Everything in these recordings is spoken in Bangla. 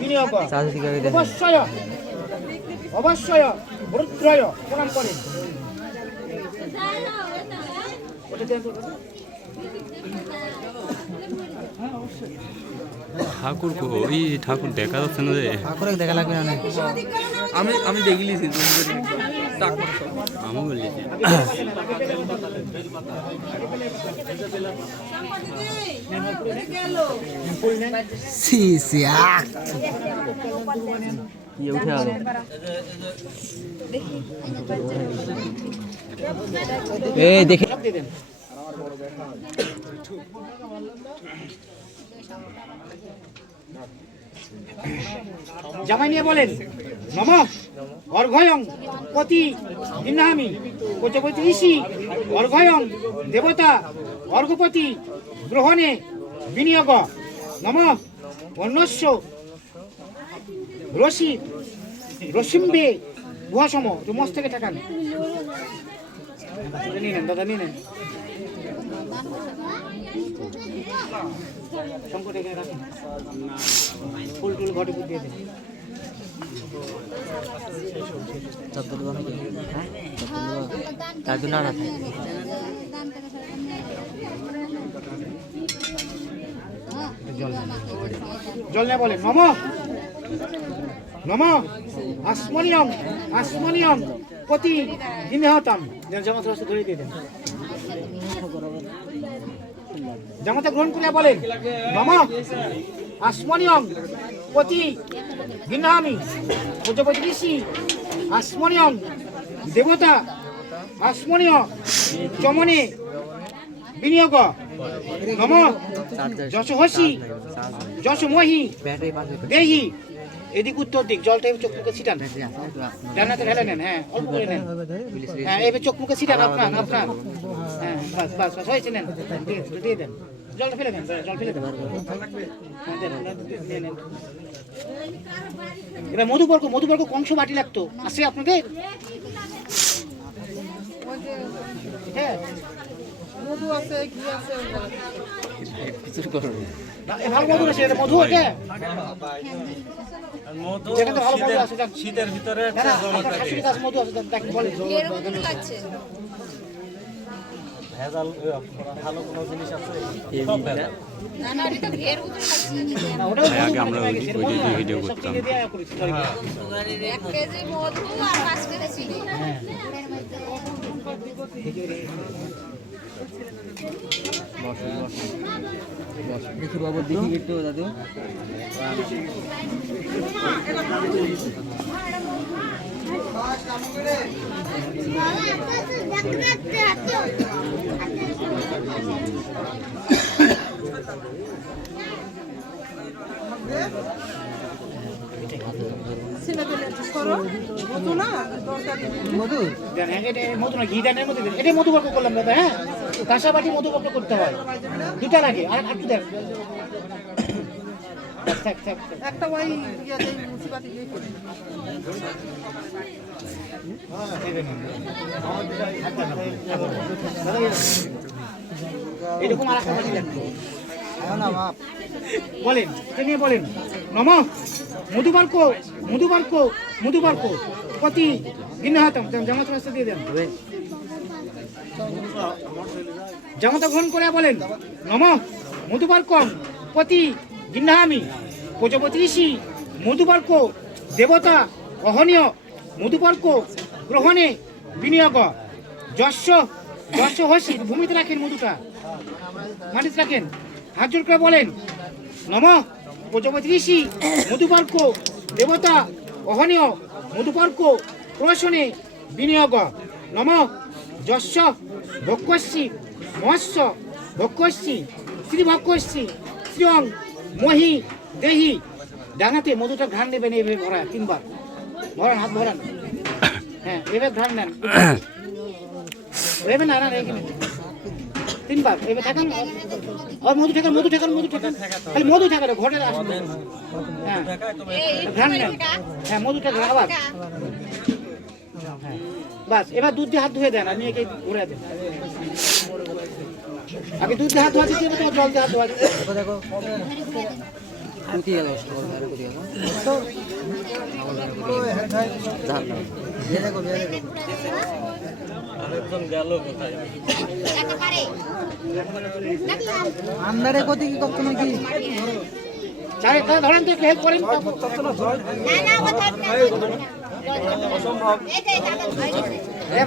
বিনিয়োগ অবশ্যই অবশ্যই রুদ্রয় প্রণাম করেন। ঠাকুর ওই ঠাকুর দেখা যাচ্ছে না রে, ঠাকুরে দেখা লাগবে না। আমি দেখিলিছি আমি বলছি সি সি উঠে গেল। এই দেখে জামাই নিয়ে বলেন নম অর্ঘয়ং পতি বিন্নামি কোচপতি ঋষি অর্ঘয়ং দেবতা অর্ঘপতি গ্রহণে বিনিয়োগ নম অন্যস্য রশি রসিম্বে গুহাসম মস থেকে ঠেকান নিয়ে নেন দাদা নিয়ে নেন সংকট এখানে রাখেন ফুল টুল ঘটে দিয়ে দেন তার জন্য আর আছে জল নিয়ে বলেন নম নম আসমানিয়ম আসমানিয়ম পতি দিনহতাম জামাত রাস্তা ধরে দিয়ে দেন জামাতা গ্রহণ করে বলেন নম আসমানিয়ম পতি দিনহামি কোচপতি ঋষি আসমানিয়ম দেবতা আসমানীয় চমনে বিনিয়োগ নম যশোহসি যশোমহি দেহি এদিক উত্তর দিক জলটা চোখ মুখে ছিটান জান্নাতে ঢেলে নেন হ্যাঁ অল্প করে নেন হ্যাঁ এবার চোখ মুখে ছিটান আপনার আপনার হ্যাঁ বাস বাস বাস হয়েছে নেন দিয়ে দেন জলটা ফেলে দেন জল ফেলে দেন এবার মধুবর্গ মধুবর্গ কংস বাটি লাগতো আসে আপনাদের হ্যাঁ মধু আছে ঘি আছে কিছু করুন ভালো মধু আছে এটা মধু এটা মধু যেটা ভালো মধু আছে শীতের ভিতরে একটা শাশুড়ি গাছ মধু আছে দেখেন বলেন এর মধু লাগছে ভেজাল ভালো কোন জিনিস আছে সব ভেজাল না না এটা ঘের মধু লাগছে না ওটা আগে আমরা ভিডিও করতাম 1 কেজি মধু আর 5 কেজি চিনি দেখি বাবু দেখি একটু দাদু মধু মধু না ঘি দানের মধ্যে এটা মধুবর্গ করলাম দাদা হ্যাঁ কাঁসাবাটি মধুবর্গ করতে হয় দুটা লাগে আর একটু দেন একটা ওই এরকম আর একটা বাটি লাগবে বলেন নিয়ে বলেন নম মধুবার্ক মধুবার্ক মধুবার্ক পতি গিন্নাহাতম জামাত রাস্তা দিয়ে দেন জামাতা গ্রহণ করে বলেন নম মধুবার্কম পতি গিন্নাহামি কোচপতি ঋষি মধুবার্ক দেবতা অহনীয় মধুবার্ক গ্রহণে বিনিয়োগ যশ যশ হসি ভূমিতে রাখেন মধুটা মাটিতে রাখেন হাত জোর করে বলেন নম প্রজাপতি ঋষি মধুবার্ক দেবতা অহনীয় মধুবার্ক প্রশনে বিনিয়োগ নম যশ ভক্ষস্যি মৎস্য ভক্ষস্যি শ্রী ভক্ষস্যি শ্রিয়ং মহি দেহি ডাঙাতে মধুটা ঘ্রাণ নেবেন এইভাবে ভরা 3 বার ভরান হাত ভরান হ্যাঁ এভাবে ঘ্রাণ নেন এভাবে না না এখানে 3 বার এভাবে থাকেন আর মধু ঠেকান মধু ঠেকান মধু ঠেকান খালি মধু ঠেকান ঘটে আসবে হ্যাঁ ঘ্রাণ নেন হ্যাঁ মধু ঠেকান আবার বাস এবার দুধ দিয়ে হাত ধুয়ে দেন আমি একে ঘুরে দেন আগে দুধ দিয়ে হাত ধোয়া দিতে হবে তোমার জল দিয়ে হাত ধোয়া দিতে দেখো কোথায় গেল সবার ঘরে কোথায় গেল জান না বিয়ে দেখো আন্দারে কোথায় কি করতে নাকি চারে তাহলে ধরেন তো একটু হেল্প করেন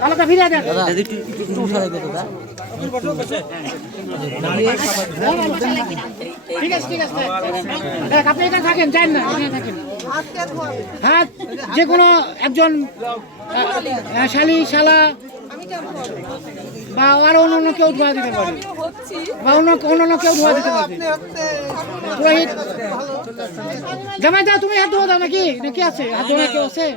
ভালোটা ফিরে দেন দাদা একটু উঠা লাগবে দাদা ঠিক আছে ঠিক আছে দেখ আপনি এটা থাকেন যান না এখানে থাকেন হাত যে কোনো একজন শালি শালা বা আরো অন্য কেউ ধোয়া দিতে পারে বা অন্য কেউ ধোয়া দিতে পারে পুরোহিত জামাই দা তুমি হাত ধোয়া দাও নাকি নাকি আছে হাত ধোয়া কেউ আছে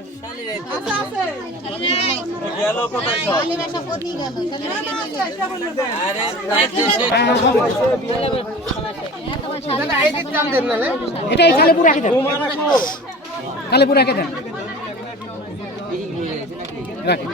এটাই কালেপুর রাখে দেন কালেপুর রাখে দেন রাখেন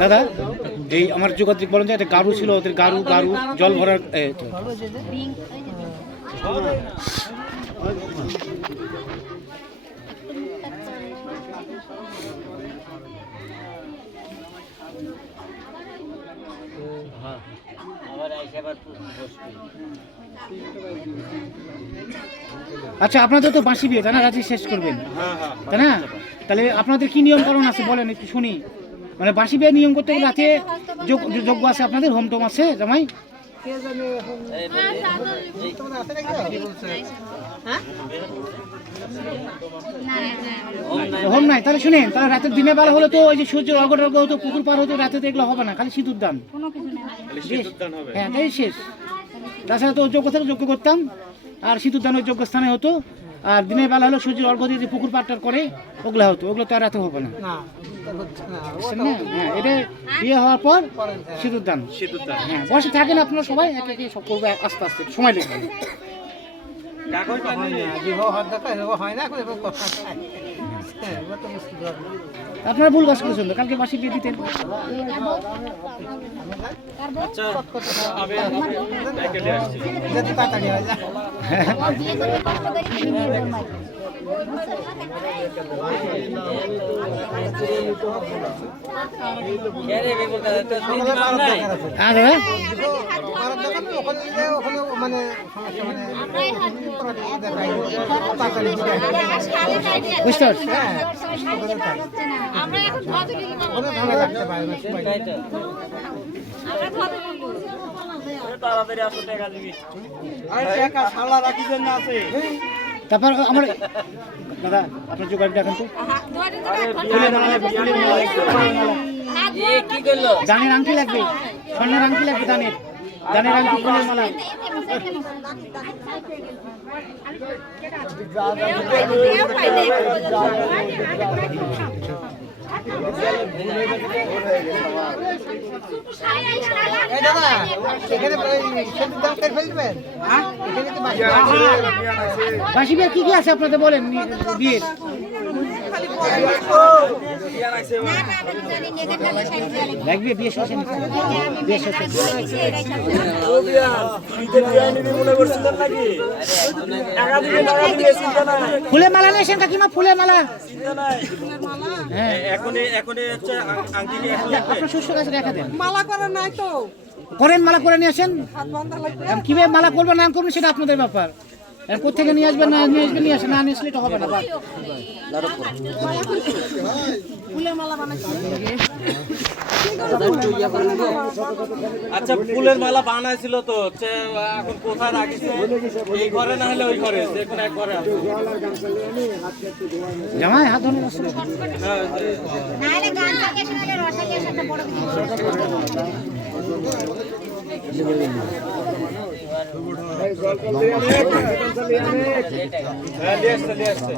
দাদা এই আমার যোগাযোগ বলেন যে একটা গারু ছিল ওদের গারু জল ভরার আচ্ছা আপনাদের তো বাঁশি বিয়ে তাই না রাত্রি শেষ করবেন তাই না তাহলে আপনাদের কি নিয়ম কারণ আছে বলেন একটু শুনি মানে বাঁশি বিয়ে নিয়ম করতে গেলে রাতে যোগ্য আছে আপনাদের হোম টোম আছে জামাই হোম নাই তাহলে শুনেন তাহলে রাতের দিনের বেলা হলে তো ওই যে সূর্য অগট হতো পুকুর পার হতো রাতে তো এগুলো হবে না খালি সিঁদুর দান হ্যাঁ তাই শেষ তাছাড়া তো যোগ্য থেকে যোগ্য করতাম আর সিঁদুর দান ওই যোগ্য স্থানে হতো আর দিনের বেলা হলো সূর্যের অর্ঘ্য দিয়ে যে পুকুর পাড়টার করে ওগুলো হতো ওগুলো তো আর রাতে হবে না হ্যাঁ এটা বিয়ে হওয়ার পর সিঁদুর দান হ্যাঁ বসে থাকেন আপনারা সবাই একে একে সব করবে আস্তে আস্তে সময় লাগবে আপনারা ভুল কাজ করেছেন কালকে বাসি দিয়ে দিতেন বুঝতে পারছি তারপর আমার দাদা আপনার যোগাযোগ দেখেন তো দানের আংটি লাগবে স্বর্ণের আংটি লাগবে দানের আংটি ফুলের মালা বাসি বিয়ে কি কি আছে আপনাদের বলেন বিয়ের লাগবে বিয়ে শেষে বিয়ে শেষে ফুলের মালা নিয়েছেন কাকিমা ফুলের মালা আপনার শ্বশুর কাছে দেখা দেন মালা করা নাই তো করেন মালা করে নিয়ে আসেন কিভাবে মালা করবেন না করবেন সেটা আপনাদের ব্যাপার কোথেকে নিয়ে আসবেন না নিয়ে আসবেন নিয়ে আসেন না নিয়ে আসলে তো হবে না আচ্ছা ফুলের মালা বানাইছিল তো এখন কোথায় রাখিছে এই ঘরে না হলে ওই ঘরে যে কোনো এক ঘরে আছে জামাই হাত ধরে বসো নাইলে গান চালিয়ে শোনালে রসালিয়ার সাথে বড় কিছু হ্যাঁ, নিয়ে আসছে